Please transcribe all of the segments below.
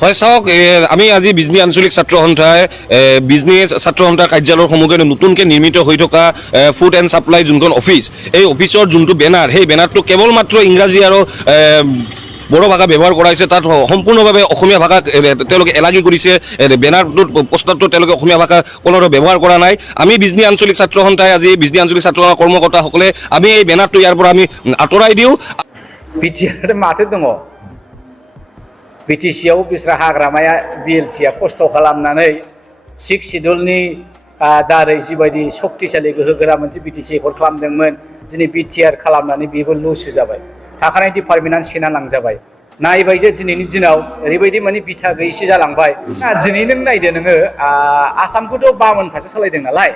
হয় চাওক আমি আজি বিজনী আঞ্চলিক ছাত্ৰ সন্থাই বিজনী ছাত্ৰ সন্থাৰ কাৰ্যালয়ৰ সন্মুখত নতুনকৈ নিৰ্মিত হৈ থকা ফুড এণ্ড ছাপ্লাই যোনখন অফিচ এই অফিচৰ যোনটো বেনাৰ সেই বেনাৰটো কেৱল মাত্ৰ ইংৰাজী আৰু বড়ো ভাষা ব্যৱহাৰ কৰা হৈছে তাত সম্পূৰ্ণভাৱে অসমীয়া ভাষা তেওঁলোকে এলাগি কৰিছে বেনাৰটোত পোষ্টাৰটো তেওঁলোকে অসমীয়া ভাষা কোনো ব্যৱহাৰ কৰা নাই আমি বিজনী আঞ্চলিক ছাত্ৰ সন্থাই আজি বিজনী আঞ্চলিক ছাত্ৰ সন্থাৰ কৰ্মকৰ্তাসকলে আমি এই বেনাৰটো ইয়াৰ পৰা আমি আঁতৰাই দিওঁ बिटिआर माथो दङ बिटिसिआव बिस्रा हाग्रामाया बिएलसिआ खस्थ' खालामनानै सिक्स सिडुलनि दारै जिबायदि शक्तिशालि गोहोगोरा मोनसे बिटिसि एकर्ड खालामदोंमोन दिनै बिटिआर खालामनानै बेबो लसो जाबाय थाखानाय डिपार्टमेन्टआनो सेना लांजाबाय नायबाय जे दिनैनि दिनाव ओरैबायदि माने बिथा गैयैसो जालांबाय दिनै नों नायदो नोङो आसामखौथ' बामोनफ्रासो सालायदों नालाय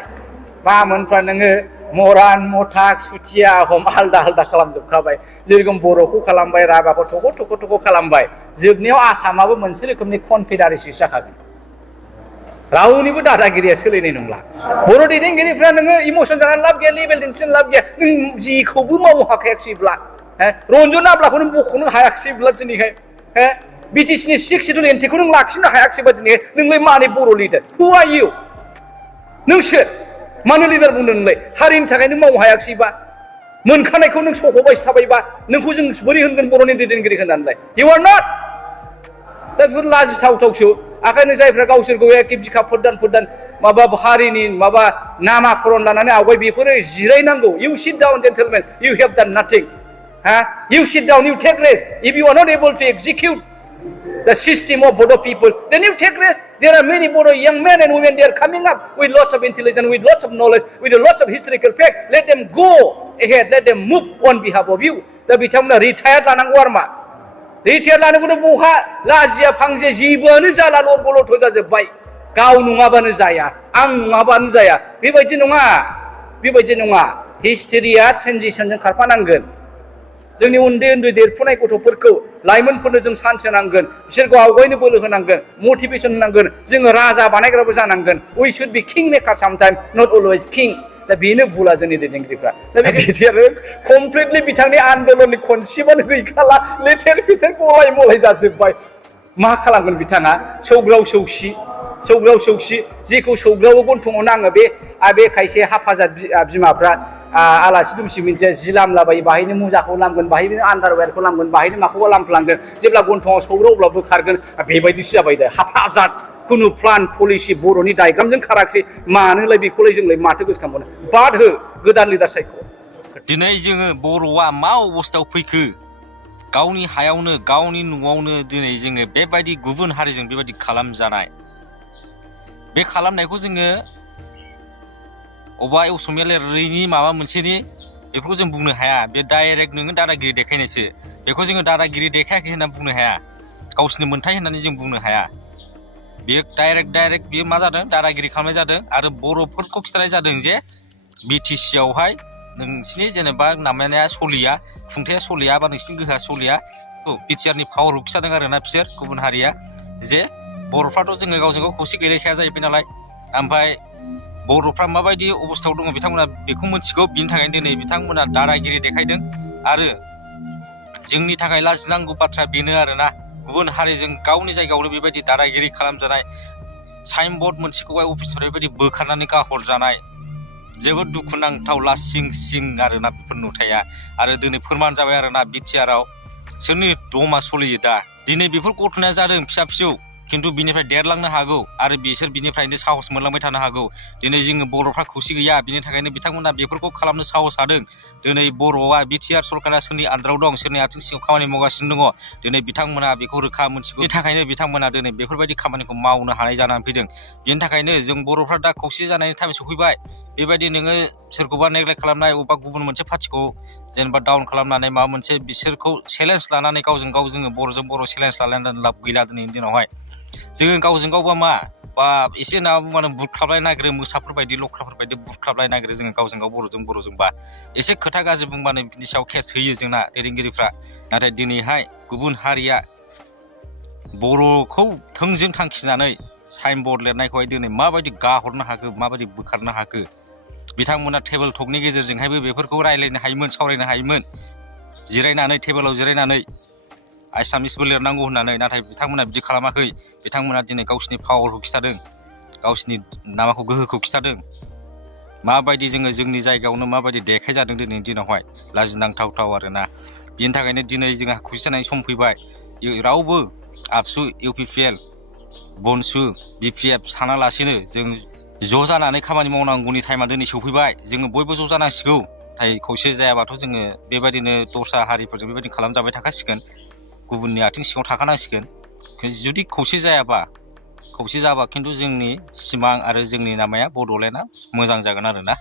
बामोनफ्रा नोङो मरान मथाक सुथिया आहम आलदा आलदा खालामजोबखाबाय जेरखम बर'खौ खालामबाय राभाखौ थख' खालामबाय जोबनायाव आसामाबो मोनसे रोखोमनि कनफेडारेसि जाखागोन रावनिबो दादागिरिया सोलिनाय नंला बर' दैदेनगिरिफ्रा नोङो इमोसन जानानै लाब गैया लेभेल दिन्थिनानै लाब गैया नों जेखौबो मावनो हाखायाखिसैब्ला रन्जन नाब्लाखौ नों बख'नो हायाखिसैब्ला दिनैहाय बिटिसिनि सिक्स सिडुल एन्टिखौ नों लाखिनो हायाखिसैबा दिनैहाय नोंलाय मानि बर' लिडार हु आर इउ नों सोर मानो लिडार बुंदों नोंलाय हारिनि थाखाय नों मावनो हायाखिसैबा मोनखानायखौ नों सख'बायसो थाबायबा नोंखौ जों बोरै होनगोन बर'नि दैदेनगिरि होननानैलाय इउ आर नट दा बेफोर लाजिथावथावसो ओंखायनो जायफ्रा गावसोरखौ एखे बिखा फोरदान माबा हारिनि माबा नामाकरन लानानै आवगाय बेफोरो जिरायनांगौ you sit down gentlemen you have done nothing you sit down you take rest if you are not able to execute the system of Bodo people, then you take rest. There are many Bodo young men and women, they are coming up with lots of intelligence, with lots of knowledge, with lots of historical fact. Let them go ahead, let them move on behalf of you. The bitamna retired lanang warma. Retired lanang kudu buha lazia pangje jibaनु जाला लर गलथ जाजोबबाय गाव नङाबानो जाया आं नङाबानो जाया बेबायदि नङा हिस्टरिया ट्रेनजिशनजों खारफानांगोन जोंनि उन्दै देरफुनाय गथ'फोरखौ लाइमोनफोरनो जों सान्स होनांगोन बिसोरखौ आवगायनो बोलो होनांगोन मटिभेसन होनांगोन जोङो राजा बानायग्राबो जानांगोन we should be king maker sometime not always king दा बेनो भुला जोंनि दैदेनगिरिफ्रा दा बे बिटिआर कमप्लिटलि बिथांनि आन्दोलननि खनसेबानो गैखाला लेथेर फेथेर गलाय मलाय जाजोबबाय मा खालामगोन बिथाङा सौग्राव सौसि जेखौ सौग्रावो गन्थङाव नाङो बे खायसे हाफाजात बिमाफ्रा आलासि दुमसि मोनसे जि लामलाबायो बाहायनो मुजाखौ लामगोन बाहायनो आन्डारवेरखौ लामगोन बाहायनो माखौबा लामफ्लांगोन जेब्ला गन्थङाव सौग्राव अब्ला बोखारगोन बेबायदिसो जाबाय दा हाफाजात खुनु प्लान पलिसि बर'नि डायग्रामजों खाराखिसै मानोलाय बेखौलाय जोंलाय माथो गोसोखांबावनो बाद हो गोदान लिडार सायख' दिनै जोङो बर'आ मा अबस्थायाव फैखो गावनि हायावनो गावनि न'आवनो दिनै जोङो बेबायदि गुबुन हारिजों बेबायदि खालामजानाय बे खालामनायखौ जोङो अबा असमिया लिरनायनि माबा मोनसेनि बेफोरखौ जों बुंनो हाया बे डाइरेक्ट नोङो दादागिरि देखायनायसो बेखौ जोङो दादागिरि देखायाखै होनना बुंनो हाया गावसिनि मोन्थाय होननानै जों बुंनो हाया बे डाइरेक्ट बेयो मा जादों दादागिरि खालामनाय जादों आरो बर'फोरखौ खिथानाय जादों जे बिटिसिआवहाय नोंसिनि जेनेबा नामायनाया सलिया खुंथाया सलिया बा नोंसिनि गोहोआ सलिया बिटिआरनि पावारखौ खिथादों आरोना बिसोर गुबुन हारिया जे बर'फ्राथ' जोङो गावजों गाव खौसे गैलायखाया जाहैबाय नालाय ओमफ्राय बर'फ्रा माबायदि अबस्थायाव दङ बिथांमोना बेखौ मिथिगौ बिनि थाखायनो दिनै बिथांमोना दादागिरि देखायदों आरो जोंनि थाखाय लाजिनांगौ बाथ्रा बेनो आरोना गुबुन हारिजों गावनि जायगायावनो बेबायदि दादागिरि खालामजानाय साइन बर्ड मोनसेखौहाय अफिसनिफ्राय बेबायदि बोखारनानै गाहरजानाय जोबोद दुखुनांथाव लासिं आरोना बेफोर नुथाया आरो दिनै फोरमान जाबाय आरोना बिटिआरआव सोरनि दमा सलियो दा दिनै बेफोर घटनाया जादों फिसा खिन्थु बिनिफ्राय देरलांनो हागौ आरो बिसोर बिनिफ्रायनो साहस मोनलांबाय थानो हागौ दिनै जोङो बर'फ्रा खौसे गैया बिनि थाखायनो बिथांमोना बेफोरखौ खालामनो साहस हादों दिनै बर'आ बिटिआर सरकारा सोरनि आन्दाराव दं सोरनि आथिं सिङाव खामानि मावगासिनो दङ दिनै बिथांमोना बेखौ रोखा मोनथिगौ बिनि थाखायनो बिथांमोना दिनै बेफोरबायदि खामानिखौ मावनो हानाय जानानै फैदों बिनि थाखायनो जों बर'फ्रा दा खौसे जानायनि टाइम सफैबाय बेबायदि नोङो सोरखौबा नेग्लेक्ट खालामनाय अबा गुबुन मोनसे पार्टिखौ जेनेबा डाउन खालामनानै माबा मोनसे बिसोरखौ चेलेन्ज लानानै गावजों गाव जोङो बर'जों बर' चेलेन्ज लालायनानै लाब गैला दिनैनि दिनावहाय जोङो गावजों गावबा मा बा एसे ना माने बुख्लाबलाय नागिरो मोसाफोरबायदि लख्राफोरबायदि बुख्लाबलाय नागिरो जोङो गावजों गाव बर'जों बा एसे खोथा गाज्रि बुंबानो बिनि सायाव केस होयो जोंना दैदेनगिरिफ्रा नाथाय दिनैहाय गुबुन हारिया बर'खौ थोंजों थांखिनानै साइन बर्ड लिरनायखौहाय दिनै माबायदि गाहरनो हाखो माबायदि बोखारनो हाखो बिथांमोना टेबोल टकनि गेजेरजोंहायबो बेफोरखौ रायलायनो हायोमोन सावरायनो हायोमोन जिरायनानै टेबोलाव जिरायनानै एसामिसबो लिरनांगौ होननानै, नाथाय बिथांमोना बिदि खालामाखै। बिथांमोना दिनै गावसिनि पावारखौ खिथादों, गावसिनि माबाखौ गोहोखौ खिथादों। माबायदि जोङो जोंनि जायगायावनो माबायदि देखायजादों दिनैनि दिनावहाय, लाजिनांथावथाव आरोना। बिनि थाखायनो दिनै जोंहा खौसे जानायनि सम फैबाय। रावबो आबसु, UPPL, बनसु, BPF सानालासिनो जों ज' जानानै खामानि मावनांगौनि टाइमा दिनै सफैबाय। जोङो बयबो ज' जानांसिगौ। नाथाय खौसे जायाबाथ' जोङो बेबायदिनो दस्रा हारिफोरजों बेबायदि खालामजाबाय थाखासिगोन, गुबुननि आथिं सिङाव थाखानांसिगोन। जुदि खौसे जायाबा, खौसे जाबा खिन्थु जोंनि सिमां आरो जोंनि नामाया बड'लेण्डआ मोजां जागोन आरोना।